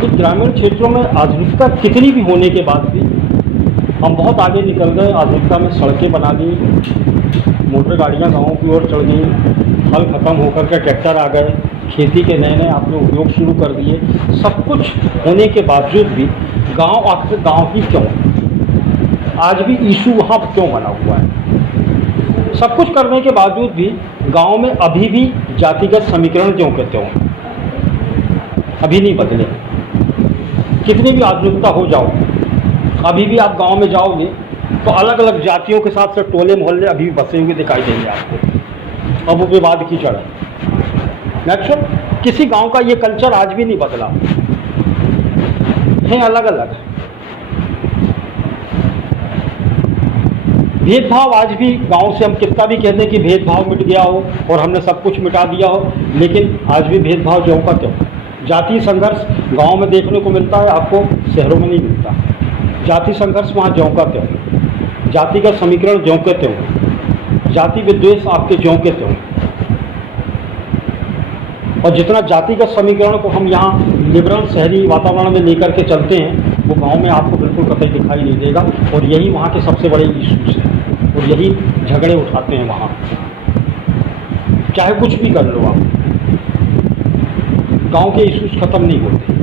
कि ग्रामीण क्षेत्रों में आधुनिकता कितनी भी होने के बाद भी हम बहुत आगे निकल गए। आधुनिकता में सड़कें बना दी, मोटर गाड़ियाँ गाँव की ओर चल गई, हल ख़त्म होकर के ट्रैक्टर आ गए, खेती के नए नए आपने उपयोग शुरू कर दिए। सब कुछ होने के बावजूद भी गांव आखिर गांव ही क्यों, आज भी इशू वहाँ क्यों बना हुआ है? सब कुछ करने के बावजूद भी गांव में अभी भी जातिगत समीकरण क्यों कहते हो, अभी नहीं बदले। कितनी भी आधुनिकता हो जाओ, अभी भी आप गांव में जाओगे तो अलग अलग जातियों के साथ साथ टोले मोहल्ले अभी भी बसे हुए दिखाई देंगे आपको। अब वो विवाद की जड़ है। नेचुरल किसी गांव का ये कल्चर आज भी नहीं बदला है, अलग अलग भेदभाव आज भी गांव से हम कितना भी कहते हैं कि भेदभाव मिट गया हो और हमने सब कुछ मिटा दिया हो, लेकिन आज भी भेदभाव ज्यों का त्यों। जातीय संघर्ष गांव में देखने को मिलता है, आपको शहरों में नहीं मिलता। जाति संघर्ष वहाँ ज्यों का त्यों, जातिगत समीकरण ज्यों के त्यों, जाति विद्वेष आपके ज्यों के त्यों। और जितना जातिगत समीकरण को हम यहाँ लिबरल शहरी वातावरण में लेकर के चलते हैं, वो गांव में आपको बिल्कुल कतई दिखाई नहीं देगा। और यही वहाँ के सबसे बड़े इशूज़ हैं और यही झगड़े उठाते हैं वहाँ। चाहे कुछ भी कर लो आप, गांव के इशूज़ ख़त्म नहीं होते।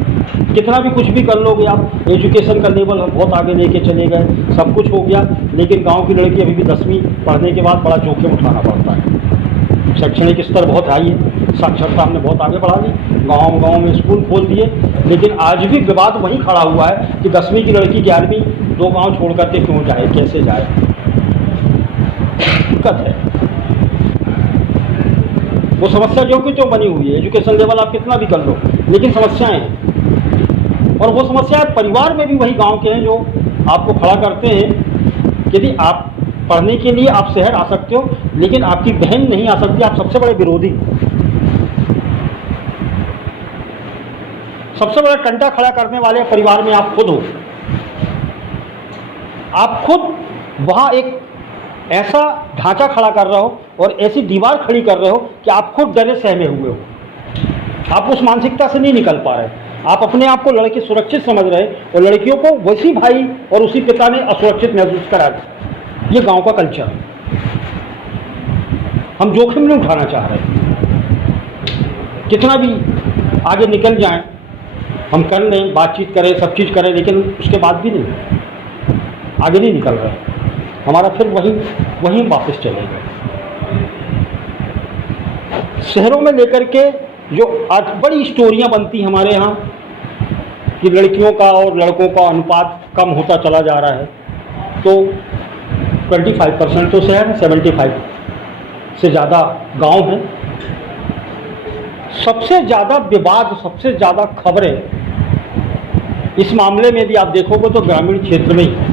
कितना भी कुछ भी कर लोगे आप, एजुकेशन का लेवल हम बहुत आगे लेके चले गए, सब कुछ हो गया, लेकिन गांव की लड़की अभी भी 10वीं पढ़ने के बाद बड़ा जोखिम उठाना पड़ता है। शैक्षणिक स्तर बहुत हाई है, साक्षरता हमने बहुत आगे बढ़ा दी, गांव गांव में स्कूल खोल दिए, लेकिन आज भी विवाद वहीं खड़ा हुआ है कि 10वीं की लड़की 11वीं दो गांव छोड़ करके क्यों जाए, कैसे जाए। दिक्कत है, वो समस्या जो कि क्यों बनी हुई है। एजुकेशन लेवल आप कितना भी कर लो, लेकिन समस्याएं हैं। और वो समस्याएं परिवार में भी वही गांव के हैं जो आपको खड़ा करते हैं। यदि आप पढ़ने के लिए आप शहर आ सकते हो, लेकिन आपकी बहन नहीं आ सकती, आप सबसे बड़े विरोधी, सबसे बड़ा कंटा खड़ा करने वाले परिवार में आप खुद हो। आप खुद वहाँ एक ऐसा ढांचा खड़ा कर रहे हो और ऐसी दीवार खड़ी कर रहे हो कि आप खुद डरे सहमे हुए हो। आप उस मानसिकता से नहीं निकल पा रहे। आप अपने आप को लड़के सुरक्षित समझ रहे और लड़कियों को वैसी भाई और उसी पिता ने असुरक्षित महसूस करा। ये गांव का कल्चर, हम जोखिम नहीं उठाना चाह रहे। कितना भी आगे निकल जाएं, हम कर लें, बातचीत करें, सब चीज़ करें, लेकिन उसके बाद भी नहीं, आगे नहीं निकल रहे। हमारा फिर वहीं वापस चले गए। शहरों में लेकर के जो आज बड़ी स्टोरियां बनती हैं हमारे यहाँ कि लड़कियों का और लड़कों का अनुपात कम होता चला जा रहा है, तो 25% तो शहर है, 75 से ज़्यादा गांव है। सबसे ज़्यादा विवाद, सबसे ज़्यादा खबरें इस मामले में भी आप देखोगे तो ग्रामीण क्षेत्र में ही है।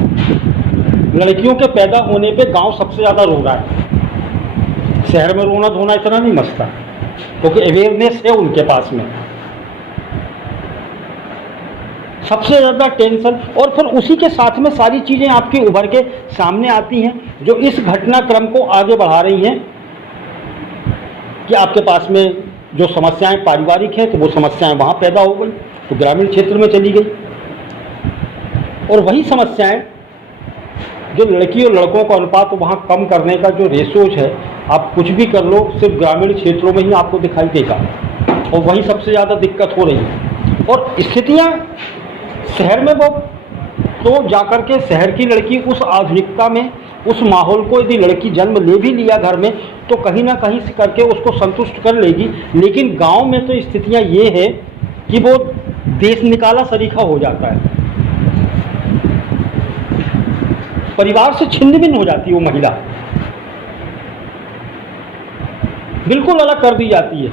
लड़कियों के पैदा होने पे गांव सबसे ज़्यादा रो रहा है। शहर में रोना धोना इतना नहीं मचता, क्योंकि अवेयरनेस है उनके पास में। सबसे ज़्यादा टेंशन, और फिर उसी के साथ में सारी चीज़ें आपकी उभर के सामने आती हैं जो इस घटनाक्रम को आगे बढ़ा रही हैं कि आपके पास में जो समस्याएं पारिवारिक हैं, तो वो समस्याएं वहाँ पैदा हो गई तो ग्रामीण क्षेत्र में चली गई। और वही समस्याएं जो लड़की और लड़कों का अनुपात वहाँ कम करने का जो रेशोज है, आप कुछ भी कर लो, सिर्फ ग्रामीण क्षेत्रों में ही आपको दिखाई देगा। और वही सबसे ज़्यादा दिक्कत हो रही है। और स्थितियाँ शहर में वो तो जाकर के शहर की लड़की उस आधुनिकता में, उस माहौल को यदि लड़की जन्म ले भी लिया घर में, तो कहीं ना कहीं से करके उसको संतुष्ट कर लेगी। लेकिन गांव में तो स्थितियां ये है कि वो देश निकाला सरीखा हो जाता है, परिवार से छिन्न भिन्न हो जाती है वो महिला, बिल्कुल अलग कर दी जाती है।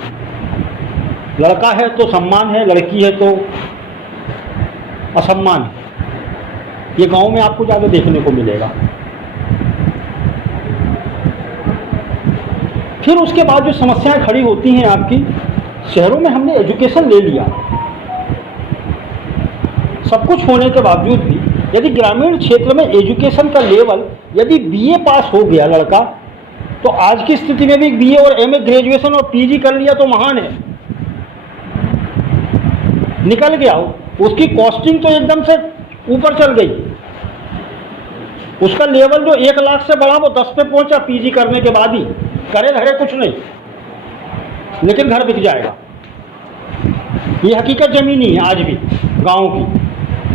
लड़का है तो सम्मान है, लड़की है तो असम्मान है। ये गांव में आपको ज़्यादा देखने को मिलेगा। फिर उसके बाद जो समस्याएं खड़ी होती हैं आपकी, शहरों में हमने एजुकेशन ले लिया, सब कुछ होने के बावजूद भी यदि ग्रामीण क्षेत्र में एजुकेशन का लेवल यदि बीए पास हो गया लड़का, तो आज की स्थिति में भी बीए और एमए ग्रेजुएशन और पीजी कर लिया तो महान है, निकल गया हो। उसकी कॉस्टिंग तो एकदम से ऊपर चल गई। उसका लेवल जो 1 लाख से बढ़ा वो 10 पे पहुंचा पीजी करने के बाद ही, करे धरे कुछ नहीं, लेकिन घर बिक जाएगा। ये हकीकत ज़मीनी है आज भी गाँव की।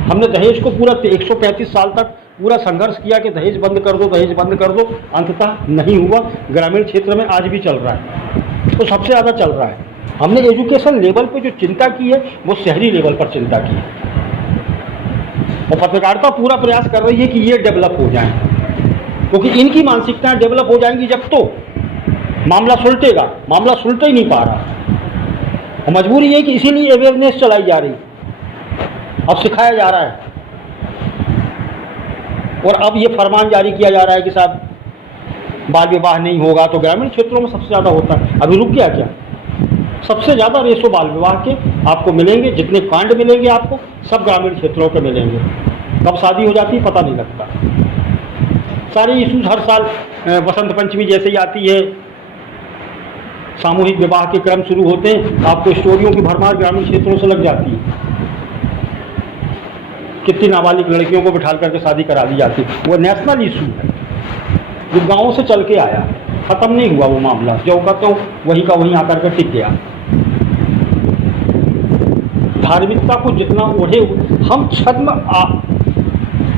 हमने दहेज को पूरा 135 साल तक पूरा संघर्ष किया कि दहेज बंद कर दो, दहेज बंद कर दो, अंततः नहीं हुआ। ग्रामीण क्षेत्र में आज भी चल रहा है, तो सबसे ज़्यादा चल रहा है। हमने एजुकेशन लेवल पे जो चिंता की है वो शहरी लेवल पर चिंता की है, और पत्रकारिता पूरा प्रयास कर रही है कि ये डेवलप हो जाए, क्योंकि इनकी मानसिकताएं डेवलप हो जाएंगी जब तो मामला सुलटेगा। मामला सुलट ही नहीं पा रहा, और मजबूरी है कि इसीलिए अवेयरनेस चलाई जा रही, अब सिखाया जा रहा है, और अब ये फरमान जारी किया जा रहा है कि साहब बाल विवाह नहीं होगा। तो ग्रामीण क्षेत्रों में सबसे ज़्यादा होता है। अभी रुक गया क्या? सबसे ज़्यादा रेशो बाल विवाह के आपको मिलेंगे, जितने कांड मिलेंगे आपको सब ग्रामीण क्षेत्रों के मिलेंगे। कब शादी हो जाती है पता नहीं लगता। सारे इशूज हर साल बसंत पंचमी जैसे ही आती है, सामूहिक विवाह के क्रम शुरू होते हैं, आपको स्टोरियों की भरमार ग्रामीण क्षेत्रों से लग जाती है। कितनी नाबालिग लड़कियों को बिठा करके शादी करा दी जाती है। वो नेशनल इशू है जो गाँव से चल के आया, ख़त्म नहीं हुआ वो मामला, जो का तो वही का वहीं आकर के टिक गया। धार्मिकता को जितना ओढ़े हुए हम छद्म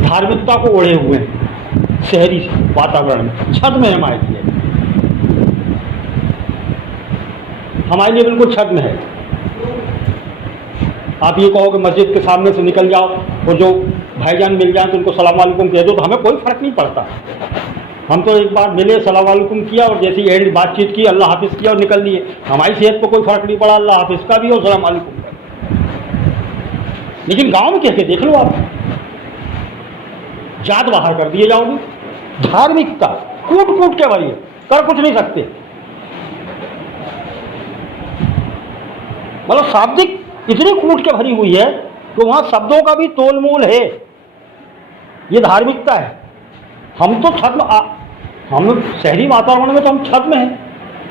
धार्मिकता को ओढ़े हुए हैं शहरी वातावरण में, छद्म है हमारे लिए, हमारे लिए बिल्कुल छद्म है। आप ये कहो कि मस्जिद के सामने से निकल जाओ और जो भाईजान मिल जाए तो उनको सलाम वालेकुम कह दो, तो हमें कोई फ़र्क नहीं पड़ता। हम तो एक बार मिले, सलाम वालेकुम किया और जैसे ही एंड बातचीत की अल्लाह हाफिज़ किया और निकल लिए। हमारी सेहत पर कोई फ़र्क नहीं पड़ा, अल्लाह हाफिज़ का भी और सलाम वालेकुम का। लेकिन गांव में कह के देख लो, आप जात बाहर कर दिए जाओगे। धार्मिकता कूट कूट के भरी है, कर कुछ नहीं सकते। मतलब शाब्दिक इतनी कूट के भरी हुई है कि वहां शब्दों का भी तोल मोल है। ये धार्मिकता है। हम तो छद्म, हम शहरी वातावरण में तो हम छद्म हैं,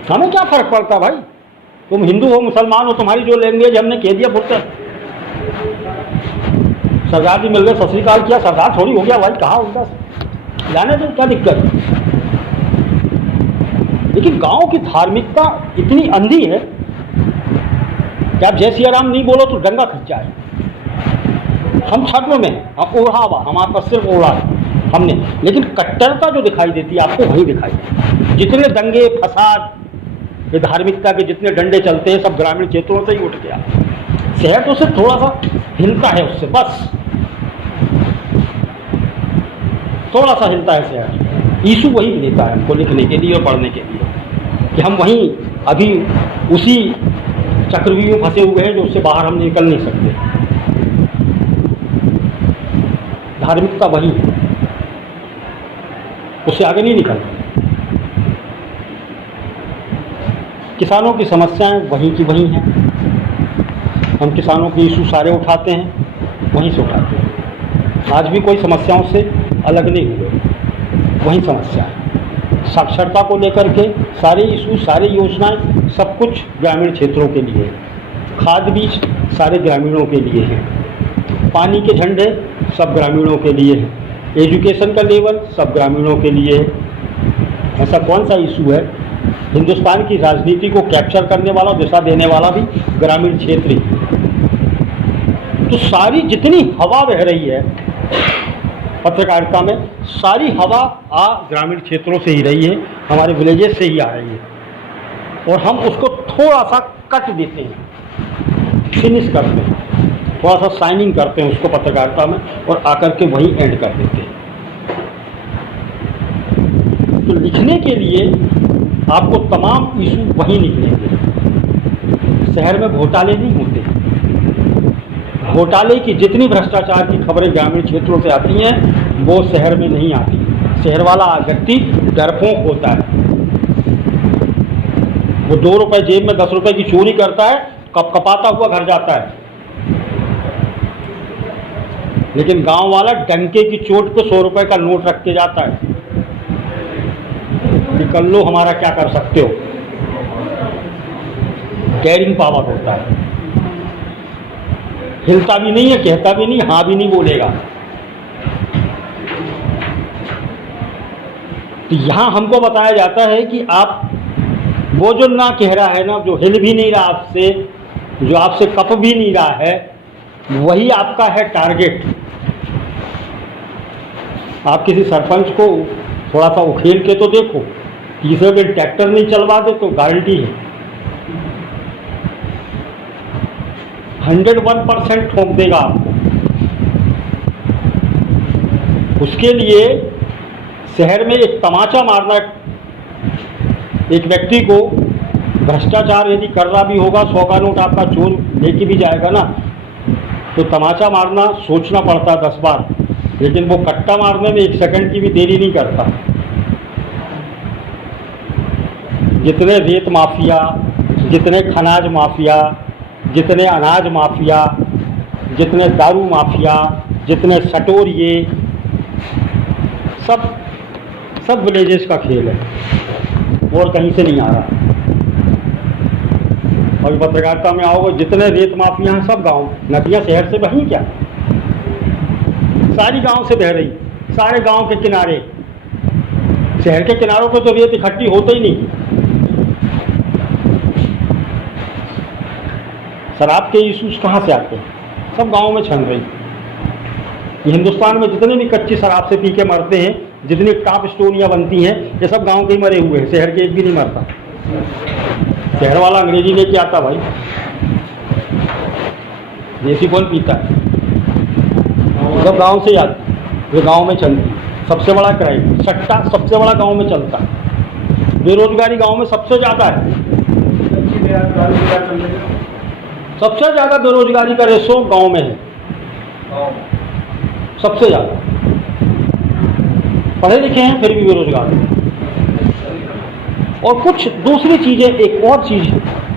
हमें क्या फर्क पड़ता भाई? तुम हिंदू हो मुसलमान हो, तुम्हारी जो लैंग्वेज हमने कह दिया फुर्ते। सरदार जी मिल गए, सत श्री अकाल किया, सरदार थोड़ी हो गया भाई, कहाँ उल्टा जाने दो, क्या दिक्कत? लेकिन गांव की धार्मिकता इतनी अंधी है कि आप जय सिया राम नहीं बोलो तो डंगा खिंच जाए। हम छद्म में, हम ओढ़ावा, हमारे पास सिर्फ ओढ़ा हमने, लेकिन कट्टरता जो दिखाई देती है आपको वहीं दिखाई देती है। जितने दंगे फसाद ये धार्मिकता के जितने डंडे चलते हैं सब ग्रामीण क्षेत्रों से ही उठ गया। शहर तो सिर्फ थोड़ा सा हिलता है उससे, बस थोड़ा सा हिलता है शहर। ईशू वही लेता है हमको लिखने के लिए और पढ़ने के लिए कि हम वहीं अभी उसी चक्रव्यूह में फंसे हुए हैं जो उससे बाहर हम निकल नहीं सकते। धार्मिकता वही है, उससे आगे नहीं निकलते। किसानों की समस्याएं वहीं की वहीं हैं। हम किसानों के इशू सारे उठाते हैं, वहीं से उठाते हैं। आज भी कोई समस्याओं से अलग नहीं हुए, वहीं समस्या है। साक्षरता को लेकर के सारे इशू, सारी योजनाएं, सब कुछ ग्रामीण क्षेत्रों के लिए है। खाद बीज सारे ग्रामीणों के लिए हैं। पानी के झंडे सब ग्रामीणों के लिए हैं। एजुकेशन का लेवल सब ग्रामीणों के लिए है। ऐसा कौन सा इशू है हिंदुस्तान की राजनीति को कैप्चर करने वाला, दिशा देने वाला भी ग्रामीण क्षेत्र ही। तो सारी जितनी हवा बह रही है पत्रकारिता में, सारी हवा ग्रामीण क्षेत्रों से ही रही है, हमारे विलेजेस से ही आ रही है। और हम उसको थोड़ा सा कट देते हैं, फिनिश करते हैं, थोड़ा सा साइनिंग करते हैं उसको पत्रकारिता में और आकर के वहीं एंड कर देते हैं। तो लिखने के लिए आपको तमाम इशू वहीं निकलेंगे। शहर में घोटाले नहीं होते। घोटाले की जितनी भ्रष्टाचार की खबरें ग्रामीण क्षेत्रों से आती हैं वो शहर में नहीं आती। शहर वाला व्यक्ति डरपोक होता है, वो 2 रुपए जेब में 10 रुपए की चोरी करता है, कपाता हुआ घर जाता है। लेकिन गांव वाला डंके की चोट पे 100 रुपए का नोट रख के जाता है कि कर लो, हमारा क्या कर सकते हो। कैरिंग पावर होता है। हिलता भी नहीं है, कहता भी नहीं, हाँ भी नहीं बोलेगा। तो यहाँ हमको बताया जाता है कि आप वो जो ना कह रहा है ना, जो हिल भी नहीं रहा आपसे, जो आपसे कप भी नहीं रहा है, वही आपका है टारगेट। आप किसी सरपंच को थोड़ा सा उखेल के तो देखो, तीसरे दिन ट्रैक्टर नहीं चलवा दे तो गारंटी है 101% ठोक देगा आपको। उसके लिए शहर में एक तमाचा मारना, एक व्यक्ति को भ्रष्टाचार यदि कर रहा भी होगा, 100 का नोट आपका चोर लेके भी जाएगा ना, तो तमाचा मारना सोचना पड़ता है 10 बार, लेकिन वो कट्टा मारने में 1 सेकंड की भी देरी नहीं करता। जितने रेत माफिया, जितने खनाज माफिया, जितने अनाज माफिया, जितने दारू माफिया, जितने सटोरिए, सब विलेजेस का खेल है और कहीं से नहीं आ रहा। और पत्रकारिता में आओगे, जितने रेत माफिया हैं सब गांव, नदियां शहर से बही क्या, सारी गांव से बह रही, सारे गांव के किनारे। शहर के किनारों पर तो रेत इकट्ठी होता ही नहीं। शराब के इशूज कहाँ से आते हैं? सब गांव में छन रही। ये हिंदुस्तान में जितने भी कच्ची शराब से पी के मरते हैं, जितनी टॉप स्टोरियाँ बनती हैं, ये सब गांव के ही मरे हुए हैं, शहर के एक भी नहीं मरता। शहर वाला अंग्रेजी लेके आता भाई, देसी कौन पीता है? सब गांव से आती, ये गांव में चलती। सबसे बड़ा क्राइम सट्टा सबसे बड़ा गांव में चलता है। बेरोजगारी गांव में सबसे ज़्यादा है। सबसे ज़्यादा बेरोजगारी का रेशो गांव में है, सबसे ज़्यादा। पढ़े लिखे हैं फिर भी बेरोजगार हैं। और कुछ दूसरी चीज़ें, एक और चीज़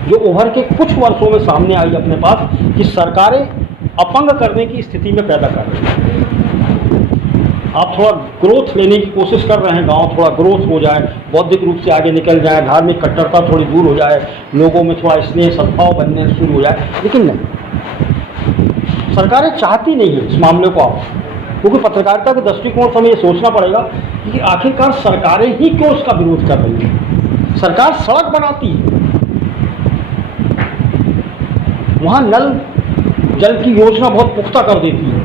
जो उभर के कुछ वर्षों में सामने आई अपने पास, कि सरकारें अपंग करने की स्थिति में पैदा कर रही हैं। आप थोड़ा ग्रोथ लेने की कोशिश कर रहे हैं, गांव थोड़ा ग्रोथ हो जाए, बौद्धिक रूप से आगे निकल जाए, धार्मिक कट्टरता थोड़ी दूर हो जाए, लोगों में थोड़ा स्नेह सद्भाव बनने शुरू हो जाए, लेकिन नहीं, सरकारें चाहती नहीं है इस मामले को आप। क्योंकि पत्रकारिता के दृष्टिकोण से हमें ये सोचना पड़ेगा कि आखिरकार सरकारें ही क्यों उसका विरोध कर रही हैं। सरकार सड़क बनाती है, वहाँ नल जल की योजना बहुत पुख्ता कर देती है,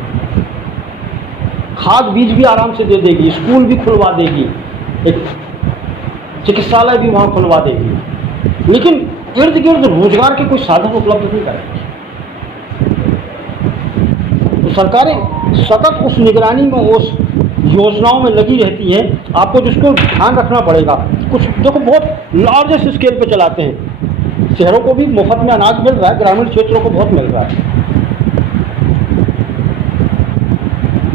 खाद बीज भी आराम से दे देगी, स्कूल भी खुलवा देगी, एक चिकित्सालय भी वहाँ खुलवा देगी, लेकिन इर्द गिर्द रोजगार के कोई साधन उपलब्ध नहीं करेगी। तो सरकारें सतत उस निगरानी में, उस योजनाओं में लगी रहती हैं। आपको जिसको ध्यान रखना पड़ेगा, कुछ देखो बहुत लार्जेस्ट स्केल पे चलाते हैं। शहरों को भी मुफ्त में अनाज मिल रहा है, ग्रामीण क्षेत्रों को बहुत मिल रहा है।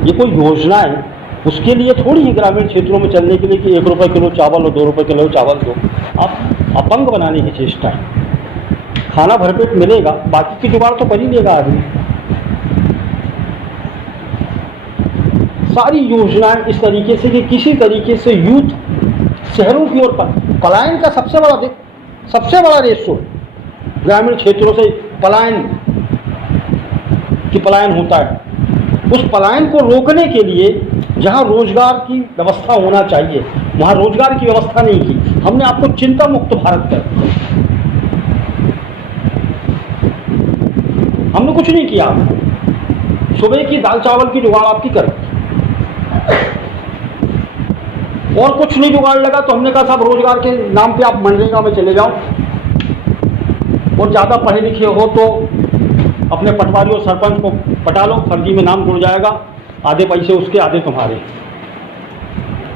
ये कोई योजना है, उसके लिए थोड़ी ही ग्रामीण क्षेत्रों में चलने के लिए कि 1 रुपये किलो चावल और 2 रुपये किलो चावल दो। आप अपंग बनाने की चेष्टा है। खाना भरपेट मिलेगा, बाकी की जुगाड़ तो कर ही लेगा आदमी। सारी योजनाएं इस तरीके से कि किसी तरीके से यूथ शहरों की ओर पलायन का सबसे बड़ा रेशो ग्रामीण क्षेत्रों से पलायन होता है। उस पलायन को रोकने के लिए जहां रोजगार की व्यवस्था होना चाहिए, वहां रोजगार की व्यवस्था नहीं की। हमने आपको चिंता मुक्त भारत कर, हमने कुछ नहीं किया। सुबह की दाल चावल की जुगाड़ आपकी कर, और कुछ नहीं जुगाड़ लगा तो हमने कहा साहब रोजगार के नाम पे आप मनरेगा में चले जाओ, और ज़्यादा पढ़े लिखे हो तो अपने पटवारी और सरपंच को पटा लो, फर्जी में नाम जुड़ जाएगा, आधे पैसे उसके आधे तुम्हारे।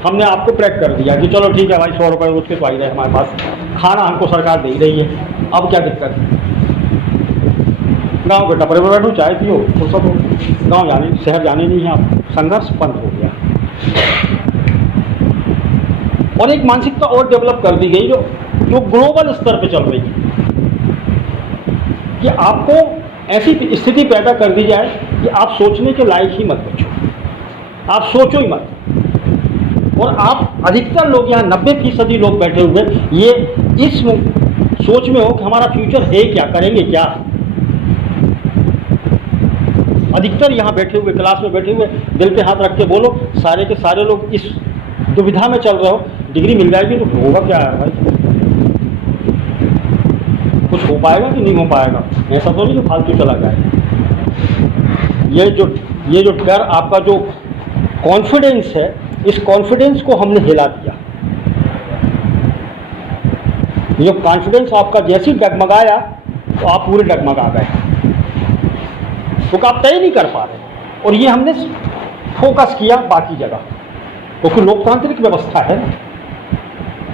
हमने आपको ट्रैक कर दिया कि चलो ठीक है भाई, 100 रुपये रोज के तो आ ही रहे हमारे पास, खाना हमको सरकार दे ही रही है, अब क्या दिक्कत है। गाँव के टपरे में बैठो, चाय पियो, फुर्सत हो, गाँव जाने शहर जाने नहीं है आप। संघर्ष बंद हो गया। और एक मानसिकता और डेवलप कर दी गई जो ग्लोबल स्तर पे चल रही है, कि आपको ऐसी स्थिति पैदा कर दी जाए कि आप सोचने के लायक ही मत बचो, आप सोचो ही मत। और आप अधिकतर लोग यहाँ 90% लोग बैठे हुए ये इस सोच में हो कि हमारा फ्यूचर है क्या, करेंगे क्या। अधिकतर यहाँ बैठे हुए, क्लास में बैठे हुए, दिल पे हाथ रख के बोलो, सारे के सारे लोग इस दुविधा में चल रहे हो, डिग्री मिल जाएगी तो होगा क्या है भाई? कुछ हो पाएगा कि नहीं हो पाएगा? ऐसा तो नहीं कि फालतू चला जाए। ये जो डर, आपका जो कॉन्फिडेंस है, इस कॉन्फिडेंस को हमने हिला दिया। ये कॉन्फिडेंस आपका जैसे ही डगमगाया तो आप पूरे डगमगा गए, क्योंकि आप तय नहीं कर पा रहे। और ये हमने फोकस किया बाकी जगह, क्योंकि लोकतांत्रिक व्यवस्था है ना।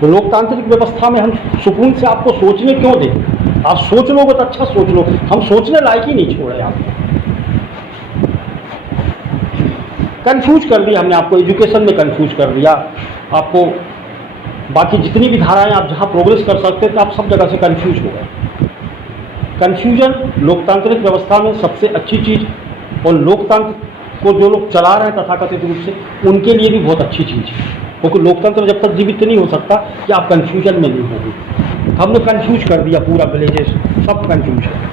तो लोकतांत्रिक व्यवस्था में हम सुकून से आपको सोचने क्यों दें? आप सोच लोगे तो अच्छा सोच लो, हम सोचने लायक ही नहीं छोड़े आपको। कंफ्यूज कर दिया हमने आपको, एजुकेशन में कंफ्यूज कर दिया आपको। बाकी जितनी भी धाराएं आप जहां प्रोग्रेस कर सकते थे, आप सब जगह से कंफ्यूज हो गए। कंफ्यूजन लोकतांत्रिक व्यवस्था में सबसे अच्छी चीज़, और लोकतंत्र को जो लोग चला रहे हैं तथाकथित रूप से, उनके लिए भी बहुत अच्छी चीज़ है, क्योंकि लोकतंत्र जब तक जीवित नहीं हो सकता कि आप कंफ्यूजन में नहीं होगी। हमने कंफ्यूज कर दिया पूरा विलेजेस, सब कंफ्यूज है।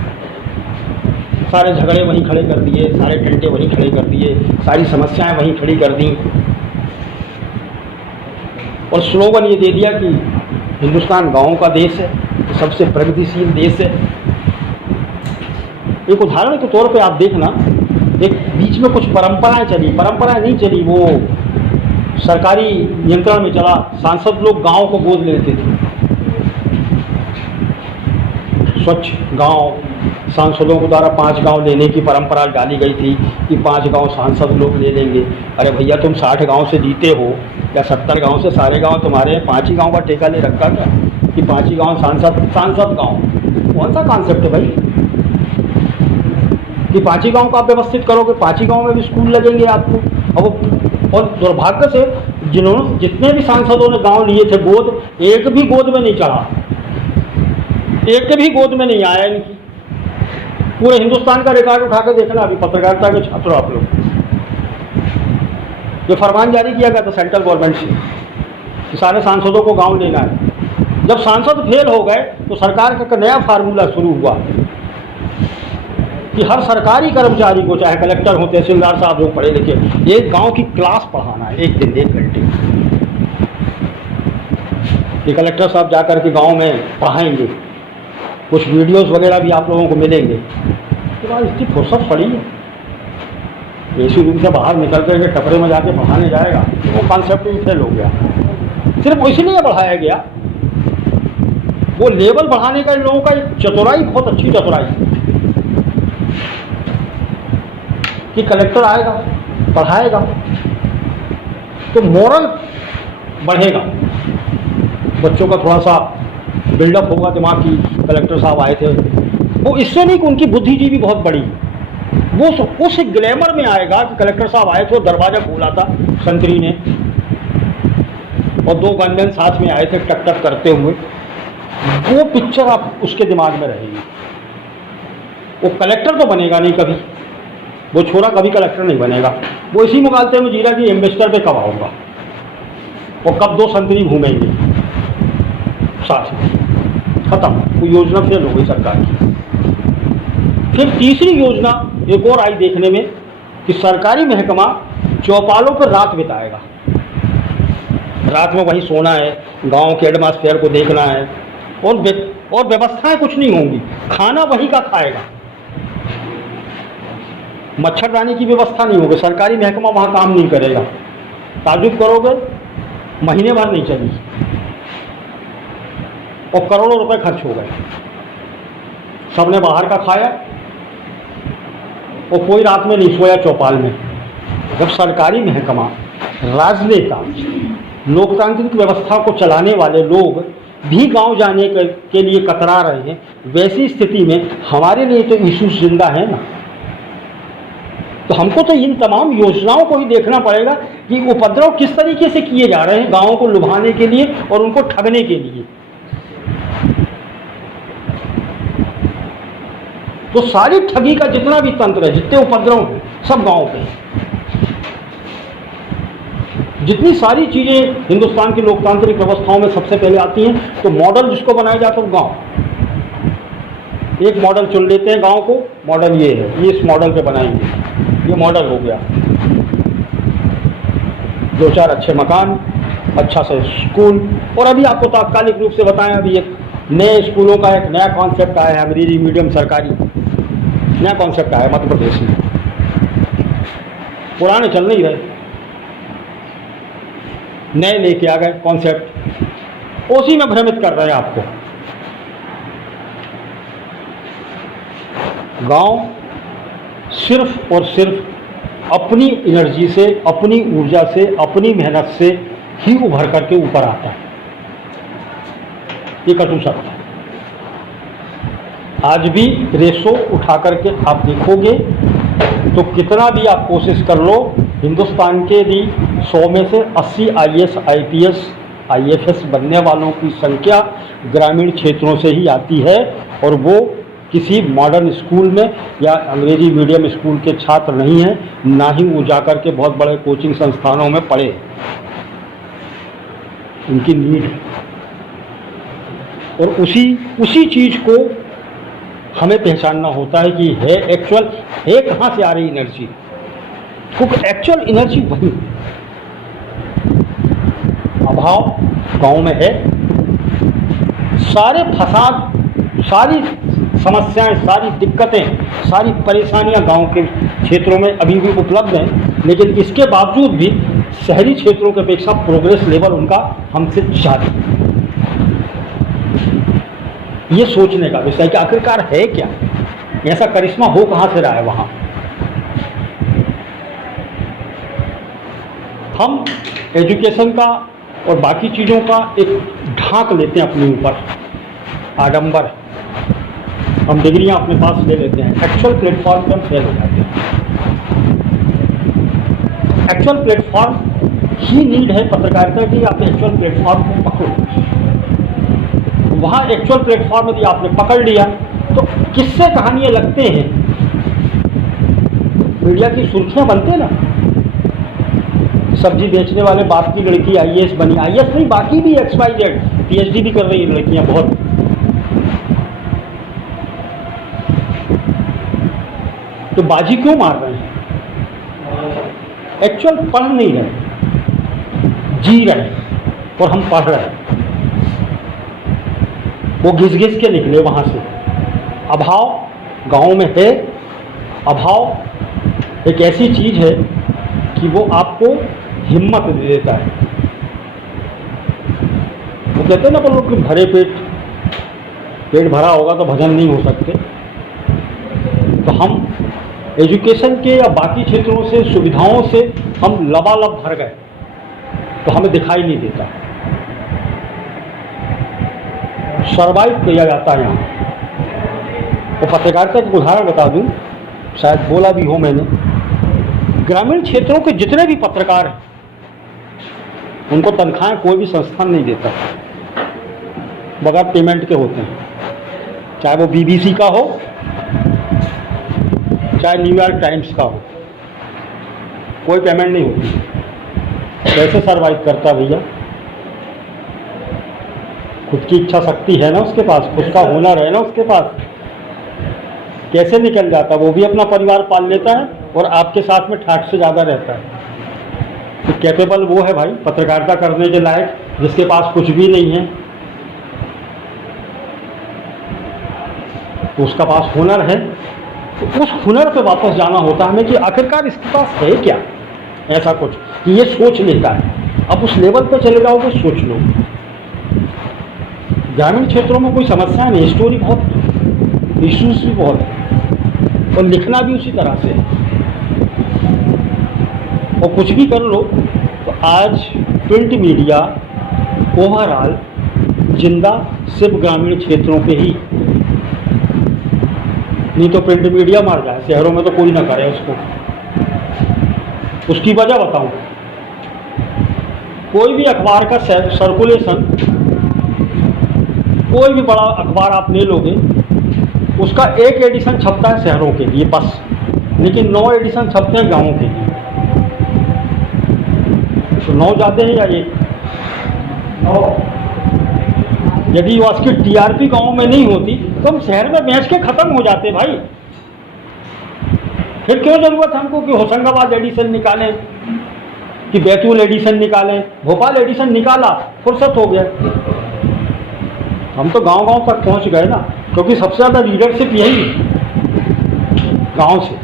सारे झगड़े वहीं खड़े कर दिए, सारे डंडे वहीं खड़े कर दिए, सारी समस्याएं वहीं खड़ी कर दी, और स्लोगन ये दे दिया कि हिंदुस्तान गाँव का देश है, सबसे प्रगतिशील देश है। एक उदाहरण के तौर पे आप देखना, एक बीच में कुछ परंपराएं चली, परंपराएं नहीं चली, वो सरकारी नियंत्रण में चला। सांसद लोग गांव को गोद लेते थे, स्वच्छ गांव, सांसदों के द्वारा 5 गांव लेने की परंपरा डाली गई थी कि 5 गांव सांसद लोग ले लेंगे। अरे भैया, तुम 60 गांव से जीते हो या 70 गांव से? सारे गांव तुम्हारे हैं, 5 ही गांव का ठेका ले रखा क्या कि 5 ही गांव सांसद गांव? कौन सा कॉन्सेप्ट है भाई कि 5 ही गांव को आप व्यवस्थित करोगे? 5 ही गांव में भी स्कूल लगेंगे आपको। अब और दुर्भाग्य से जितने भी सांसदों ने गांव लिए थे गोद, एक भी गोद में नहीं चढ़ा, एक भी गोद में नहीं आया इनकी। पूरे हिंदुस्तान का रिकॉर्ड उठा के देखना, अभी पत्रकारिता के छात्र आप लोग, ये फरमान जारी किया गया था सेंट्रल गवर्नमेंट से कि सारे सांसदों को गांव लेना है। जब सांसद फेल हो गए तो सरकार का एक नया फार्मूला शुरू हुआ कि हर सरकारी कर्मचारी को, चाहे कलेक्टर हो, तहसीलदार साहब हो, पढ़े लिखे, एक गांव की क्लास पढ़ाना है, 1 दिन 1 घंटे। कि कलेक्टर साहब जाकर के गांव में पढ़ाएंगे, कुछ वीडियोस वगैरह भी आप लोगों को मिलेंगे। तो आज इसकी फुर्सत पड़ी है, एसी रूम से बाहर निकल करके टपरे में जाके पढ़ाने जाएगा, तो वो कॉन्सेप्ट भी फेल हो गया। सिर्फ इसलिए बढ़ाया गया, वो लेवल बढ़ाने का इन लोगों का एक चतुराई, बहुत अच्छी चतुराई कि कलेक्टर आएगा, पढ़ाएगा तो मोरल बढ़ेगा, बच्चों का थोड़ा सा बिल्डअप होगा दिमाग की, कलेक्टर साहब आए थे। वो इससे नहीं कि उनकी बुद्धिजीवी बहुत बड़ी, वो उस ग्लैमर में आएगा कि कलेक्टर साहब आए थे, दरवाज़ा खोला था संतरी ने और 2 गनमैन साथ में आए थे टक टक करते हुए। वो पिक्चर आप उसके दिमाग में रहेगी। वो कलेक्टर तो बनेगा नहीं कभी, वो छोरा कभी कलेक्टर नहीं बनेगा। वो इसी मुगालते में जी रहा कि एम्बेसडर पे कब आऊँगा और कब 2 संतरी घूमेंगे साथ में। खत्म, वो योजना फेल हो गई सरकार की। फिर तीसरी योजना एक और आई देखने में कि सरकारी महकमा चौपालों पर रात बिताएगा। रात में वहीं सोना है, गांव के एटमॉस्फेयर को देखना है, और व्यवस्थाएं कुछ नहीं होंगी, खाना वहीं का खाएगा। मच्छरदानी की व्यवस्था नहीं होगी, सरकारी महकमा वहाँ काम नहीं करेगा। ताजुब करोगे, महीने भर नहीं चली और करोड़ों रुपए खर्च हो गए। सबने बाहर का खाया और कोई रात में नहीं सोया चौपाल में। जब सरकारी महकमा, राजनेता, लोकतांत्रिक व्यवस्था को चलाने वाले लोग भी गांव जाने के लिए कतरा रहे हैं, वैसी स्थिति में हमारे लिए तो इशू जिंदा है ना। तो हमको तो इन तमाम योजनाओं को ही देखना पड़ेगा कि उपद्रव किस तरीके से किए जा रहे हैं गांवों को लुभाने के लिए और उनको ठगने के लिए। तो सारी ठगी का जितना भी तंत्र है, जितने उपद्रव हैं, सब गांव पे हैं। जितनी सारी चीजें हिंदुस्तान की लोकतांत्रिक व्यवस्थाओं में सबसे पहले आती हैं, तो मॉडल जिसको बनाया जाता है गांव। एक मॉडल चुन लेते हैं गांव को, मॉडल ये है, ये इस मॉडल पे बनाएंगे। ये मॉडल हो गया। 2-4 अच्छे मकान, अच्छा सा स्कूल। और अभी आपको तात्कालिक रूप से बताएं, अभी एक नए स्कूलों का एक नया कॉन्सेप्ट आया है, अंग्रेजी मीडियम सरकारी नया कॉन्सेप्ट आया है मध्य प्रदेश में। पुराने चल नहीं रहे, नए लेके आ गए कॉन्सेप्ट, उसी में भ्रमित कर रहे हैं आपको। गांव सिर्फ और सिर्फ अपनी एनर्जी से, अपनी ऊर्जा से, अपनी मेहनत से ही उभर करके ऊपर आता है। ये कटु सत्य है। आज भी रेशो उठा करके आप देखोगे तो कितना भी आप कोशिश कर लो, हिंदुस्तान के यदि 100 में से 80 IAS, IPS, IFS बनने वालों की संख्या ग्रामीण क्षेत्रों से ही आती है, और वो किसी मॉडर्न स्कूल में या अंग्रेजी मीडियम स्कूल के छात्र नहीं हैं, ना ही वो जाकर के बहुत बड़े कोचिंग संस्थानों में पढ़े। उनकी नीड है, और उसी चीज़ को हमें पहचानना होता है कि है एक्चुअल है कहाँ से आ रही एनर्जी, क्योंकि एक्चुअल एनर्जी वही अभाव गांव में है। सारे फसाद, सारी समस्याएं, सारी दिक्कतें, सारी परेशानियां गांव के क्षेत्रों में अभी भी उपलब्ध हैं, लेकिन इसके बावजूद भी शहरी क्षेत्रों की अपेक्षा प्रोग्रेस लेवल उनका हमसे ज़्यादा। ये सोचने का विषय कि आखिरकार है क्या, ऐसा करिश्मा हो कहाँ से रहा है वहाँ। हम एजुकेशन का और बाकी चीज़ों का एक ढांक लेते हैं अपने ऊपर, आडंबर, हम डिग्रियां अपने पास ले लेते हैं, एक्चुअल प्लेटफॉर्म पे हम फेल हो जाते हैं। एक्चुअल प्लेटफॉर्म ही नीड है पत्रकारिता की, आप एक्चुअल प्लेटफॉर्म को पकड़ो। वहाँ एक्चुअल प्लेटफॉर्म यदि आपने पकड़ लिया तो किससे कहानियाँ लगते हैं, मीडिया की सुर्खियाँ बनते ना। सब्जी बेचने वाले बाप की लड़की IAS बनी, IAS नहीं बाकी भी XYZ, PhD भी कर रही है लड़कियाँ बहुत। तो बाजी क्यों मार रहे हैं? एक्चुअल पढ़ नहीं रहे, जी रहे, और हम पढ़ रहे हैं। वो घिस घिस के निकले वहाँ से। अभाव गांव में है। अभाव एक ऐसी चीज़ है कि वो आपको हिम्मत दे देता है। वो कहते हैं ना वो लोग कि भरे पेट भरा होगा तो भजन नहीं हो सकते। तो हम एजुकेशन के या बाकी क्षेत्रों से, सुविधाओं से हम लबालब भर गए, तो हमें दिखाई नहीं देता। सर्वाइव किया जाता है यहाँ। तो पत्रकारिता का उदाहरण बता दूं, शायद बोला भी हो मैंने, ग्रामीण क्षेत्रों के जितने भी पत्रकार हैं उनको तनख्वाहें कोई भी संस्थान नहीं देता, बगैर पेमेंट के होते हैं। चाहे वो BBC का हो, चाहे न्यूयॉर्क टाइम्स का हो, कोई पेमेंट नहीं होती। कैसे सर्वाइव करता भैया? खुद की इच्छा शक्ति है ना उसके पास, खुद का हुनर है ना उसके पास, कैसे निकल जाता? वो भी अपना परिवार पाल लेता है और आपके साथ में ठाठ से ज़्यादा रहता है। तो कैपेबल वो है भाई पत्रकारिता करने के लायक, जिसके पास कुछ भी नहीं है, तो उसका पास हुनर है। तो उस हुनर पे वापस जाना होता है हमें कि आखिरकार इसके पास है क्या, ऐसा कुछ कि ये सोच लेता है। अब उस लेवल पे चले जाओगे, सोच लो। ग्रामीण क्षेत्रों में कोई समस्या नहीं, स्टोरी बहुत, इश्यूज भी बहुत है, और लिखना भी उसी तरह से है। और कुछ भी कर लो तो आज प्रिंट मीडिया ओवरऑल जिंदा सिर्फ ग्रामीण क्षेत्रों पे ही, नहीं तो प्रिंट मीडिया मर जाए, शहरों में तो कोई ना करे उसको। उसकी वजह बताऊं, कोई भी अखबार का सर्कुलेशन, कोई भी बड़ा अखबार आप ले लोगे, उसका एक एडिशन छपता है शहरों के लिए बस, लेकिन 9 एडिशन छपते हैं गाँवों के लिए। तो 9 जाते हैं या 1? 9। यदि उसकी TRP गाँव में नहीं होती तो हम शहर में बेच के ख़त्म हो जाते भाई। फिर क्यों जरूरत है हमको कि होशंगाबाद एडिशन निकालें, कि बैतूल एडिशन निकालें, भोपाल एडिशन निकाला, फुर्सत हो गया। हम तो गांव गांव तक पहुंच गए ना, क्योंकि सबसे ज़्यादा लीडरशिप यही गांव से,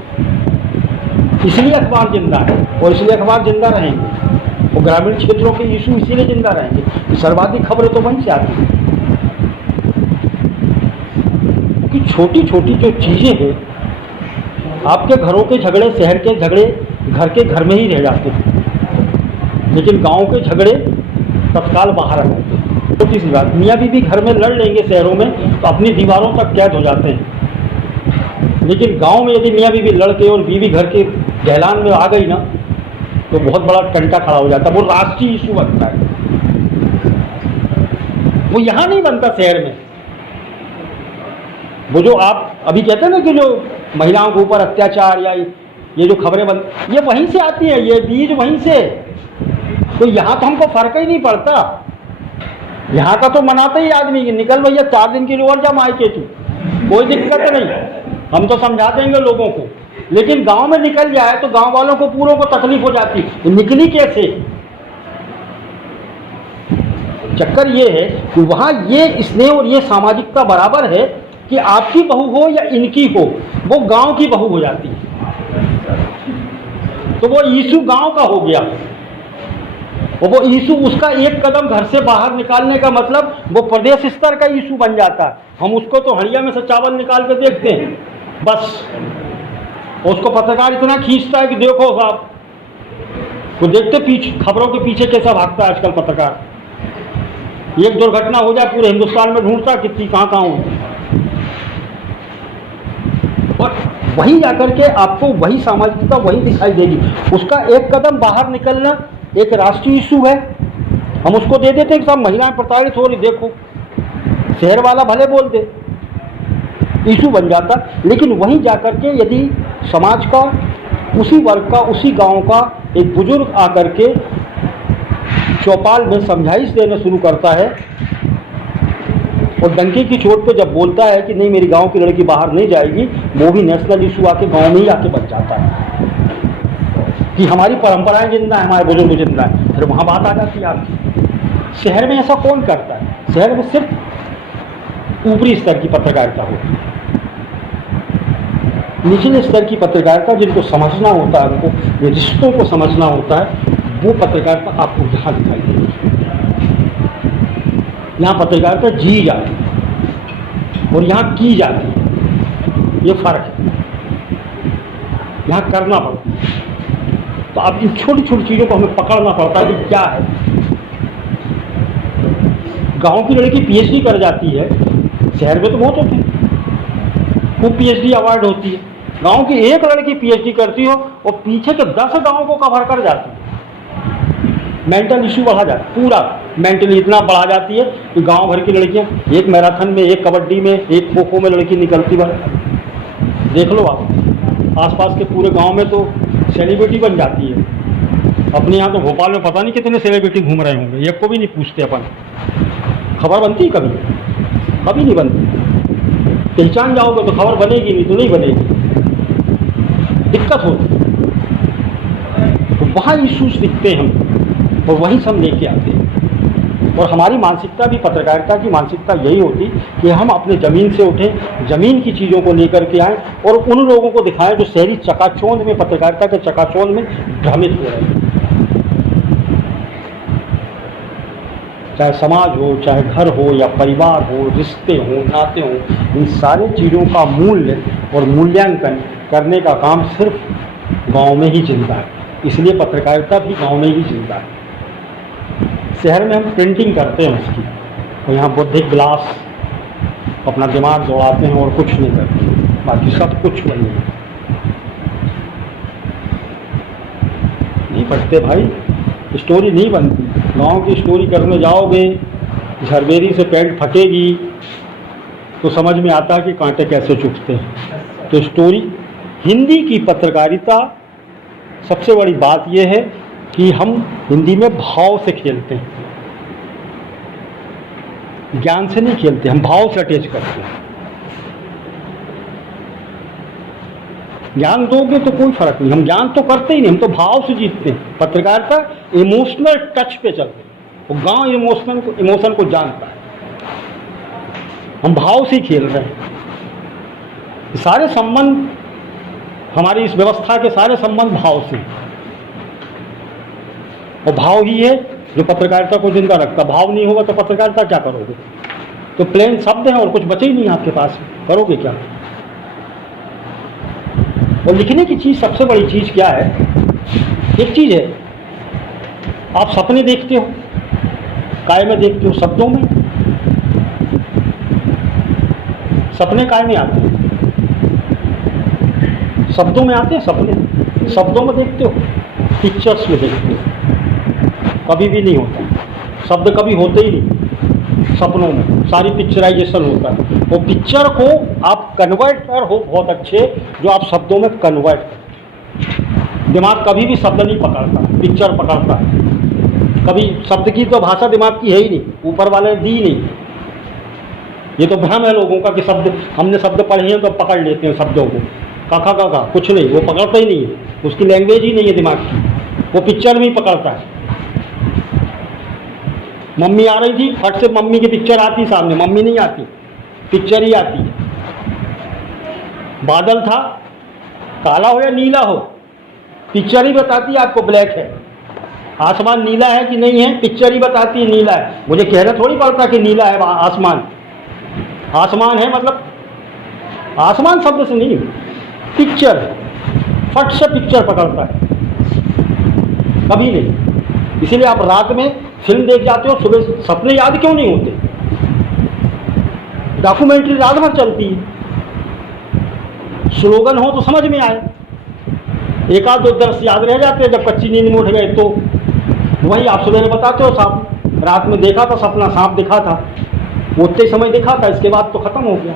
इसलिए अखबार जिंदा है और इसलिए अखबार जिंदा रहेंगे, और ग्रामीण क्षेत्रों के इशू इसीलिए जिंदा रहेंगे कि सर्वाधिक खबरें तो वहीं से आती हैं। क्योंकि छोटी छोटी जो चीज़ें हैं, आपके घरों के झगड़े, शहर के झगड़े घर के घर में ही रह जाते हैं, लेकिन गांव के झगड़े तत्काल बाहर आ जाते हैं। छोटी सी बात, मियाँ बीवी घर में लड़ लेंगे शहरों में तो अपनी दीवारों तक कैद हो जाते हैं, लेकिन गांव में यदि मियाँ बीवी लड़के और बीवी घर के गहलान में आ गई ना, तो बहुत बड़ा टंटा खड़ा हो जाता है, वो राष्ट्रीय इशू बनता है। वो यहाँ नहीं बनता शहर में। वो जो आप अभी कहते हैं ना कि जो महिलाओं के ऊपर अत्याचार या ये जो खबरें बन, ये वहीं से आती हैं, ये बीज वहीं से। तो यहाँ तो हमको फर्क ही नहीं पड़ता, यहाँ का तो मनाते ही आदमी कि निकल भैया 4 दिन के लिए और जा मायके तू, कोई दिक्कत नहीं, हम तो समझा देंगे लोगों को। लेकिन गांव में निकल जाए तो गांव वालों को पूरों को तकलीफ हो जाती, तो निकली कैसे? चक्कर ये है कि वहाँ ये स्नेह और ये सामाजिकता बराबर है कि आपकी बहू हो या इनकी हो, वो गांव की बहू हो जाती है, तो वो इशू गांव का हो गया। और वो इशू, उसका एक कदम घर से बाहर निकालने का मतलब वो प्रदेश स्तर का इशू बन जाता है। हम उसको तो हड़िया में से चावल निकाल के देखते हैं बस, उसको पत्रकार इतना खींचता है कि देखो साहब, वो देखते पीछे खबरों के पीछे कैसा भागता है आजकल पत्रकार। एक दुर्घटना हो जाए पूरे हिंदुस्तान में ढूंढता कितनी कहाँ कहाँ हो, और वहीं जाकर के आपको वही सामाजिकता वही दिखाई देगी। उसका एक कदम बाहर निकलना एक राष्ट्रीय इशू है, हम उसको दे देते हैं कि साहब महिलाएं प्रताड़ित हो रही, देखो शहर वाला भले बोल दे, इशू बन जाता। लेकिन वहीं जाकर के यदि समाज का, उसी वर्ग का, उसी गांव का एक बुजुर्ग आकर के चौपाल में समझाइश देना शुरू करता है और डंके की चोट पे जब बोलता है कि नहीं मेरी गांव की लड़की बाहर नहीं जाएगी, वो भी नेशनल इशू आके गांव में ही आके बच जाता है कि हमारी परंपराएं जिंदा है, हमारे बुजुर्ग जिंदा है। फिर वहाँ बात आ जाती है आपकी। शहर में ऐसा कौन करता है? शहर में सिर्फ ऊपरी स्तर की पत्रकारिता होती है, निचले स्तर की पत्रकारिता जिनको समझना होता है, उनको रिश्तों को समझना होता है, वो पत्रकारिता आपको यहाँ दिखाई देगी। यहाँ पत्रकारिता जी जाती है और यहाँ की जाती है, ये फर्क है। यहाँ करना पड़ता है, तो आप इन छोटी छोटी चीज़ों को हमें पकड़ना पड़ता है कि क्या है। गांव की लड़की पीएचडी कर जाती है, शहर में तो बहुत होते हैं, खूब पीएचडी अवार्ड होती है। गांव की एक लड़की पीएचडी करती हो और पीछे के 10 गांव को कवर कर जाती है। मेंटल इशू बढ़ा जाता है, पूरा मेंटली इतना बढ़ा जाती है कि गांव भर की लड़कियां, एक मैराथन में, एक कबड्डी में, एक खो खो में लड़की निकलती बढ़, देख लो आप आसपास के पूरे गांव में तो सेलिब्रिटी बन जाती है। अपने यहाँ तो भोपाल में पता नहीं कितने सेलिब्रिटी घूम रहे होंगे, एक को भी नहीं पूछते अपन। खबर बनती कभी? कभी नहीं बनती। पहचान जाओगे तो खबर बनेगी, नहीं तो नहीं बनेगी, दिक्कत होती। तो वहाँ इश्यूज दिखते हैं हम और वहीं से हम लेके आते हैं। और हमारी मानसिकता भी, पत्रकारिता की मानसिकता यही होती कि हम अपने ज़मीन से उठें, ज़मीन की चीज़ों को लेकर के आएँ और उन लोगों को दिखाएं जो शहरी चकाचौंध में, पत्रकारिता के चकाचौंध में भ्रमित हो रहे हैं। चाहे समाज हो, चाहे घर हो या परिवार हो, रिश्ते हों, नाते हों, इन सारे चीज़ों का मूल्य और मूल्यांकन करने का काम सिर्फ गांव में ही जिंदा है। इसलिए पत्रकारिता भी गांव में ही जिंदा है। शहर में हम प्रिंटिंग करते हैं उसकी, और यहाँ बौद्धिक ग्लास अपना दिमाग दौड़ाते हैं और कुछ नहीं करते, बाकी सब कुछ वही है। नहीं पढ़ते भाई, स्टोरी नहीं बनती। गांव की स्टोरी करने जाओगे, झरबेरी से पैंट फटेगी तो समझ में आता है कि कांटे कैसे चुभते हैं। तो स्टोरी, हिंदी की पत्रकारिता सबसे बड़ी बात यह है कि हम हिंदी में भाव से खेलते हैं, ज्ञान से नहीं खेलते, हम भाव से अटैच करते हैं। ज्ञान दोगे तो कोई फर्क नहीं, हम ज्ञान तो करते ही नहीं, हम तो भाव से जीतते हैं। पत्रकारिता इमोशनल टच पे चलते हैं, वो गांव इमोशन को जानता है, हम भाव से ही खेल रहे हैं। सारे संबंध हमारी इस व्यवस्था के सारे संबंध भाव से, और भाव ही है जो पत्रकारिता को जिंदा रखता। भाव नहीं होगा तो पत्रकारिता क्या करोगे? तो प्लेन शब्द हैं और कुछ बचे ही नहीं आपके पास, करोगे क्या? और लिखने की चीज़, सबसे बड़ी चीज़ क्या है? एक चीज़ है, आप सपने देखते हो, काय में देखते हो? शब्दों में। सपने काय में आते हैं? शब्दों में आते हैं सपने। शब्दों में देखते हो, पिक्चर्स में देखते हो, कभी भी नहीं होता। शब्द कभी होते ही नहीं, सपनों में सारी पिक्चराइजेशन होता है। वो पिक्चर को आप कन्वर्टर हो बहुत अच्छे, जो आप शब्दों में कन्वर्ट करते। दिमाग कभी भी शब्द नहीं पकड़ता, पिक्चर पकड़ता है। कभी शब्द की तो भाषा दिमाग की है ही नहीं, ऊपर वाले ने दी नहीं। ये तो भ्रम है लोगों का कि शब्द, हमने शब्द पढ़े हैं तो पकड़ लेते हैं शब्दों को। काका काका कुछ नहीं, वो पकड़ता ही नहीं है, उसकी लैंग्वेज ही नहीं है दिमाग की, वो पिक्चर भी पकड़ता है। मम्मी आ रही थी, फट से मम्मी की पिक्चर आती सामने, मम्मी नहीं आती, पिक्चर ही आती है। बादल था, काला हो या नीला हो, पिक्चर ही बताती है आपको ब्लैक है। आसमान नीला है कि नहीं है, पिक्चर ही बताती है नीला है। मुझे कहना थोड़ी पड़ता कि नीला है आसमान। आसमान है मतलब आसमान शब्द से नहीं, पिक्चर फट से पिक्चर पकड़ता है, कभी नहीं। इसीलिए आप रात में फिल्म देख जाते हो, सुबह सपने याद क्यों नहीं होते? डॉक्यूमेंट्री रात भर चलती है, स्लोगन हो तो समझ में आए, एक आध दो दृश्य याद रह जाते हैं। जब कच्ची नींद में उठ गए तो वही आप सुबह बताते हो, सांप रात में देखा था, सपना सांप दिखा था, उतने समय देखा था, इसके बाद तो खत्म हो गया।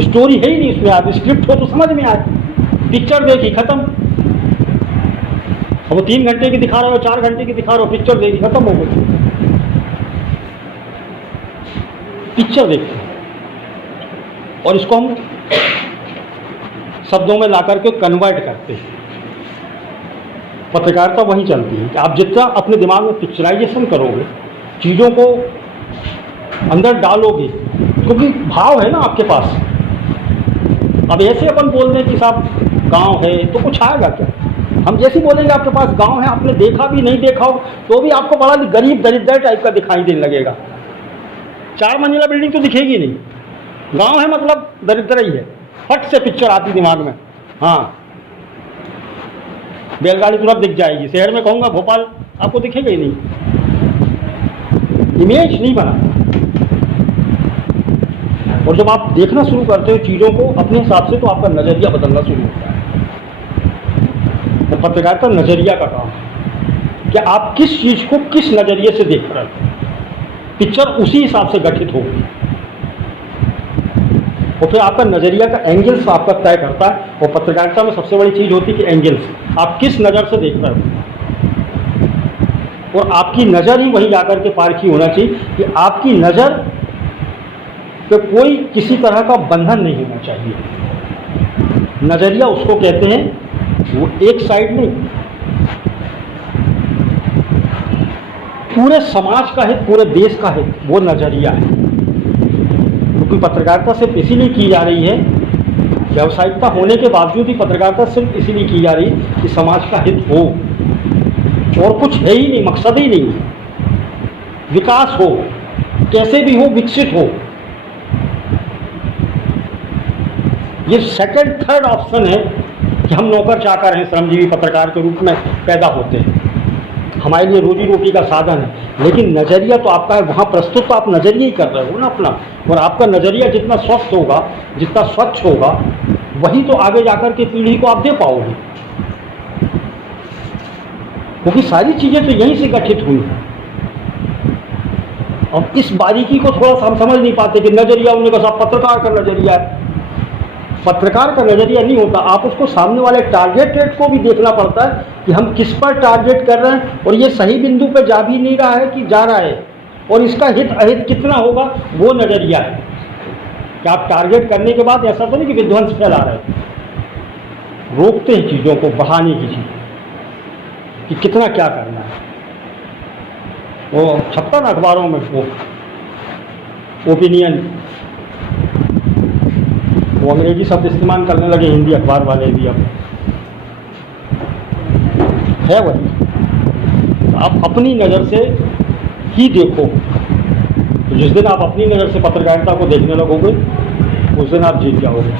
स्टोरी है ही नहीं उसमें, आप स्क्रिप्ट हो तो समझ में आए। पिक्चर देखी खत्म, अब वो 3 घंटे की दिखा रहे हो, 4 घंटे की दिखा रहे हो, पिक्चर देखी खत्म हो गई। पिक्चर देखते और इसको हम शब्दों में ला करके कन्वर्ट करते हैं। पत्रकारिता वही चलती है कि आप जितना अपने दिमाग में पिक्चराइजेशन करोगे, चीज़ों को अंदर डालोगे, क्योंकि भाव है ना आपके पास। अब ऐसे अपन बोल दें कि साहब गांव है तो कुछ आएगा क्या? हम जैसे बोलेंगे आपके पास गांव है, आपने देखा भी नहीं देखा हो तो भी आपको बड़ा गरीब दरिद्र टाइप का दिखाई देने लगेगा। 4 मंजिला बिल्डिंग तो दिखेगी नहीं, गांव है मतलब दरिद्र ही है, फट से पिक्चर आती दिमाग में। हाँ, बैलगाड़ी तुरंत दिख जाएगी। शहर में कहूँगा भोपाल, आपको दिखेगा ही नहीं, इमेज नहीं बना। और जब आप देखना शुरू करते हो चीज़ों को अपने हिसाब से, तो आपका नज़रिया बदलना शुरू होता है। तो पत्रकारिता नज़रिया का काम है कि आप किस चीज़ को किस नज़रिए से देख रहे हो, पिक्चर उसी हिसाब से गठित होगी। और फिर आपका नज़रिया का एंगल्स आपका तय करता है। और पत्रकारिता में सबसे बड़ी चीज़ होती है कि एंगल्स, आप किस नज़र से देख रहे हो। और आपकी नज़र ही वहीं जाकर के पारखी होना चाहिए कि आपकी नज़र पे कोई किसी तरह का बंधन नहीं होना चाहिए। नज़रिया उसको कहते हैं, वो एक साइड नहीं, पूरे समाज का हित, पूरे देश का हित, वो नज़रिया है। क्योंकि पत्रकारिता सिर्फ इसीलिए की जा रही है, व्यावसायिकता होने के बावजूद भी पत्रकारिता सिर्फ इसीलिए की जा रही है कि समाज का हित हो, और कुछ है ही नहीं, मकसद ही नहीं, विकास हो, कैसे भी हो, विकसित हो। ये सेकंड थर्ड ऑप्शन है कि हम नौकर चाकर हैं, श्रमजीवी पत्रकार के रूप में पैदा होते हैं, हमारे लिए रोजी रोटी का साधन है। लेकिन नज़रिया तो आपका है, वहाँ प्रस्तुत तो आप नज़रिया ही कर रहे हो ना अपना। और आपका नज़रिया जितना स्वस्थ होगा, जितना स्वच्छ होगा, वही तो आगे जाकर के पीढ़ी को आप दे पाओगे। क्योंकि सारी चीज़ें तो यहीं से गठित हुई हैं। और इस बारीकी को थोड़ा सा हम समझ नहीं पाते कि नज़रिया उन्होंने कहा साहब पत्रकार का नज़रिया है। पत्रकार का नज़रिया नहीं होता, आप उसको सामने वाले टारगेट रेट को भी देखना पड़ता है कि हम किस पर टारगेट कर रहे हैं, और ये सही बिंदु पर जा भी नहीं रहा है कि जा रहा है, और इसका हित अहित कितना होगा, वो नज़रिया है। कि आप टारगेट करने के बाद ऐसा तो नहीं कि विध्वंस फैला रहे हैं, रोकते हैं चीज़ों को बढ़ाने की चीज़ कि कितना क्या करना है। वो छपता ना अखबारों में, वो ओपिनियन, वो अंग्रेजी शब्द इस्तेमाल करने लगे हिंदी अखबार वाले भी अब, है वही। आप अपनी नज़र से ही देखो, तो जिस दिन आप अपनी नज़र से पत्रकारिता को देखने लगोगे उस दिन आप जीत जाओगे।